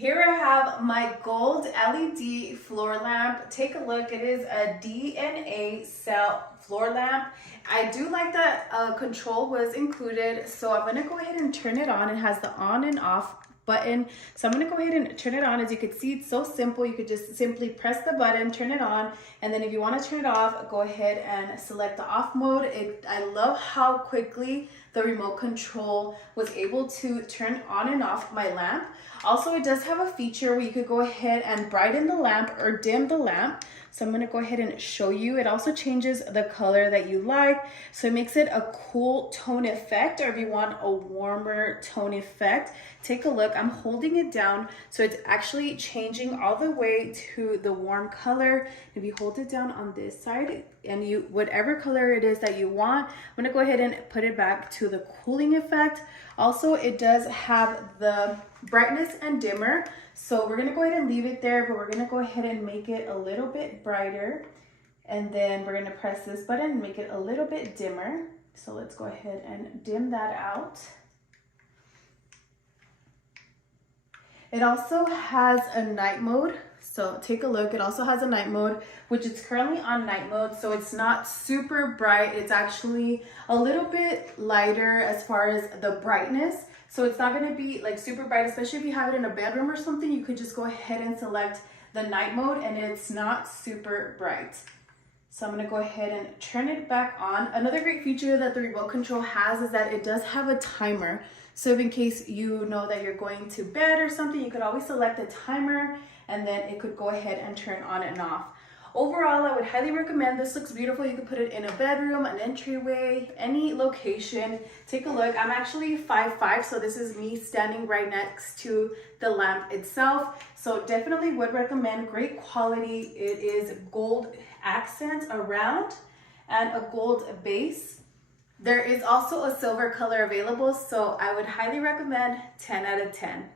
Here I have my gold LED floor lamp. Take a look. It is a DNA cell floor lamp. I do like that control was included. So I'm going to go ahead and turn it on. It has the on and off button. So I'm going to go ahead and turn it on. As you can see, it's so simple. You could just simply press the button, turn it on, and then if you want to turn it off, go ahead and select the off mode. I love how quickly the remote control was able to turn on and off my lamp. Also, it does have a feature where you could go ahead and brighten the lamp or dim the lamp. So I'm going to go ahead and show you. It also changes the color that you like. So it makes it a cool tone effect, or if you want a warmer tone effect, take a look. I'm holding it down. So it's actually changing all the way to the warm color. If you hold it down on this side and whatever color it is that you want, I'm going to go ahead and put it back to the cooling effect. Also, it does have the brightness and dimmer. So we're gonna go ahead and leave it there, but we're gonna go ahead and make it a little bit brighter. And then we're gonna press this button and make it a little bit dimmer. So let's go ahead and dim that out. It also has a night mode. So take a look. It also has a night mode, which is currently on night mode. So it's not super bright. It's actually a little bit lighter as far as the brightness. So it's not going to be like super bright, especially if you have it in a bedroom or something. You could just go ahead and select the night mode and it's not super bright. So I'm going to go ahead and turn it back on. Another great feature that the remote control has is that it does have a timer. So if in case you know that you're going to bed or something, you could always select a timer and then it could go ahead and turn on and off. Overall, I would highly recommend. This looks beautiful. You could put it in a bedroom, an entryway, any location. Take a look. I'm actually 5'5", so this is me standing right next to the lamp itself. So definitely would recommend. Great quality. It is gold accents around and a gold base. There is also a silver color available, so I would highly recommend. 10 out of 10.